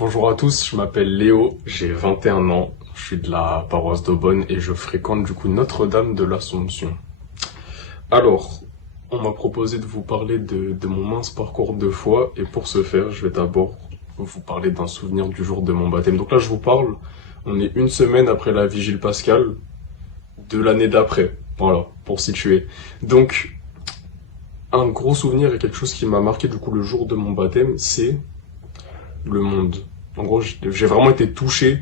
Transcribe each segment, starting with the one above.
Bonjour à tous, je m'appelle Léo, j'ai 21 ans, je suis de la paroisse d'Aubonne et je fréquente du coup Notre-Dame de l'Assomption. Alors, on m'a proposé de vous parler de mon mince parcours de foi et pour ce faire, je vais d'abord vous parler d'un souvenir du jour de mon baptême. Donc là, je vous parle, on est une semaine après la vigile pascale de l'année d'après, voilà, pour situer. Donc, un gros souvenir et quelque chose qui m'a marqué du coup le jour de mon baptême, c'est le monde. En gros, j'ai vraiment été touché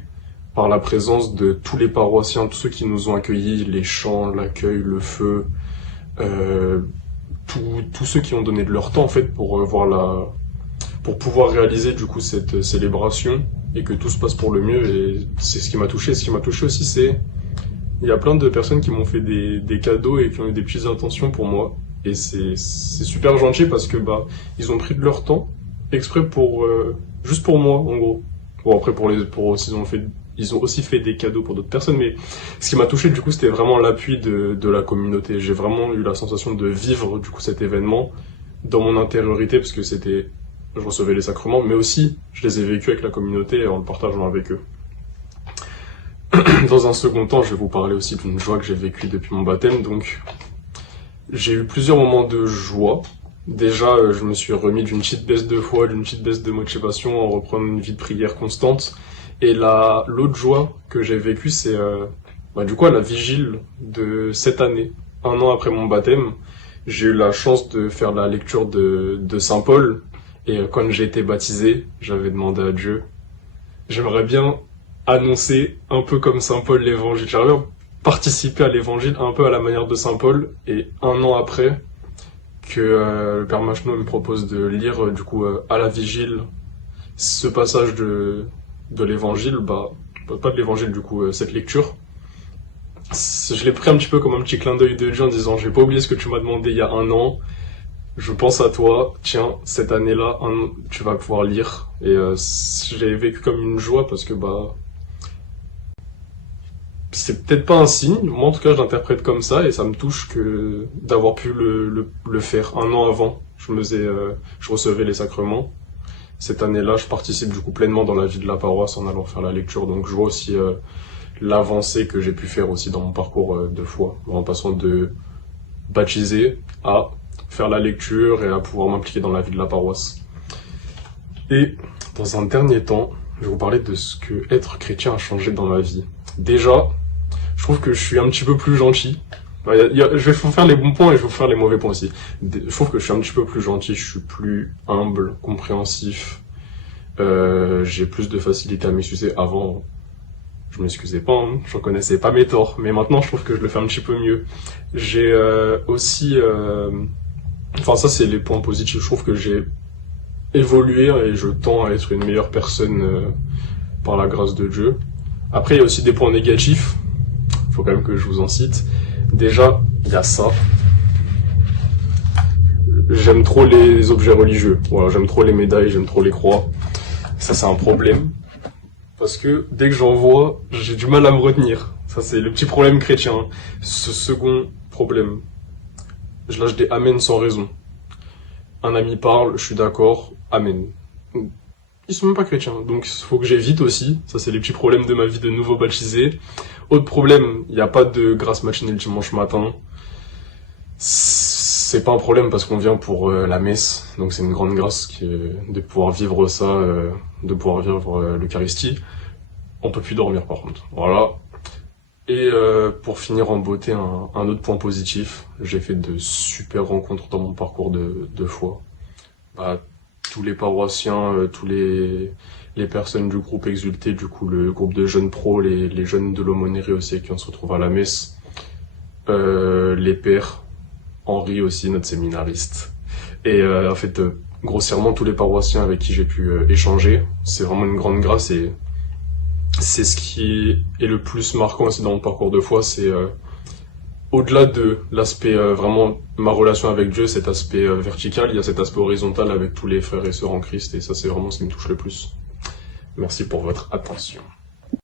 par la présence de tous les paroissiens, tous ceux qui nous ont accueillis, les chants, l'accueil, le feu, euh, tous ceux qui ont donné de leur temps en fait pour pour pouvoir réaliser du coup cette célébration et que tout se passe pour le mieux. Et c'est ce qui m'a touché. Ce qui m'a touché aussi, c'est il y a plein de personnes qui m'ont fait des cadeaux et qui ont eu des petites intentions pour moi. Et c'est super gentil parce que ils ont pris de leur temps exprès pour juste pour moi en gros. Bon après ils ont aussi fait des cadeaux pour d'autres personnes, mais ce qui m'a touché du coup c'était vraiment l'appui de la communauté. J'ai vraiment eu la sensation de vivre du coup cet événement dans mon intériorité parce que je recevais les sacrements, mais aussi je les ai vécus avec la communauté en le partageant avec eux. Dans un second temps, je vais vous parler aussi d'une joie que j'ai vécue depuis mon baptême. Donc j'ai eu plusieurs moments de joie. Déjà, je me suis remis d'une petite baisse de foi, d'une petite baisse de motivation en reprenant une vie de prière constante. Et l'autre joie que j'ai vécue, c'est du coup à la vigile de cette année, un an après mon baptême, j'ai eu la chance de faire la lecture de Saint Paul. Et quand j'ai été baptisé, j'avais demandé à Dieu, j'aimerais bien annoncer un peu comme Saint Paul l'évangile. J'aimerais bien participer à l'évangile un peu à la manière de Saint Paul. Et un an après, que le Père Machenot me propose de lire du coup à la vigile ce passage de l'évangile, pas de l'évangile du coup, cette lecture. Je l'ai pris un petit peu comme un petit clin d'œil de Dieu en disant j'ai pas oublié ce que tu m'as demandé il y a un an, je pense à toi, tiens, cette année-là, tu vas pouvoir lire. Et je l'ai vécu comme une joie parce que c'est peut-être pas un signe, moi en tout cas je l'interprète comme ça et ça me touche que d'avoir pu le faire un an avant. Je recevais les sacrements. Cette année-là, je participe du coup pleinement dans la vie de la paroisse en allant faire la lecture, donc je vois aussi l'avancée que j'ai pu faire aussi dans mon parcours de foi, en passant de baptiser à faire la lecture et à pouvoir m'impliquer dans la vie de la paroisse. Et dans un dernier temps, je vais vous parler de ce que être chrétien a changé dans ma vie. Déjà, je trouve que je suis un petit peu plus gentil. Je vais vous faire les bons points et je vais vous faire les mauvais points aussi. Je trouve que je suis un petit peu plus gentil, je suis plus humble, compréhensif. J'ai plus de facilité à m'excuser. Avant, je m'excusais pas, je reconnaissais pas mes torts. Mais maintenant, je trouve que je le fais un petit peu mieux. J'ai aussi... Enfin, ça, c'est les points positifs. Je trouve que j'ai évolué et je tends à être une meilleure personne par la grâce de Dieu. Après, il y a aussi des points négatifs. Il faut quand même que je vous en cite. Déjà, il y a ça. J'aime trop les objets religieux. Voilà, j'aime trop les médailles, j'aime trop les croix. Ça, c'est un problème. Parce que dès que j'en vois, j'ai du mal à me retenir. Ça, c'est le petit problème chrétien. Ce second problème. Je lâche des amen sans raison. Un ami parle, je suis d'accord, amen. Ils sont même pas chrétiens, donc il faut que j'évite aussi. Ça, c'est les petits problèmes de ma vie de nouveau baptisé. Autre problème, il n'y a pas de grâce matinée le dimanche matin. C'est pas un problème parce qu'on vient pour la messe, donc c'est une grande grâce de pouvoir vivre ça, de pouvoir vivre l'Eucharistie. On peut plus dormir par contre, voilà. Et pour finir en beauté, un autre point positif, j'ai fait de super rencontres dans mon parcours de foi. Tous les paroissiens, tous les personnes du groupe Exulté, du coup le groupe de jeunes pros, les jeunes de l'aumônerie aussi qui on se retrouve à la messe, les pères, Henri aussi, notre séminariste. Et en fait, grossièrement tous les paroissiens avec qui j'ai pu échanger, c'est vraiment une grande grâce et c'est ce qui est le plus marquant aussi dans mon parcours de foi, c'est au-delà de l'aspect vraiment ma relation avec Dieu, cet aspect vertical, il y a cet aspect horizontal avec tous les frères et sœurs en Christ et ça c'est vraiment ce qui me touche le plus. Merci pour votre attention.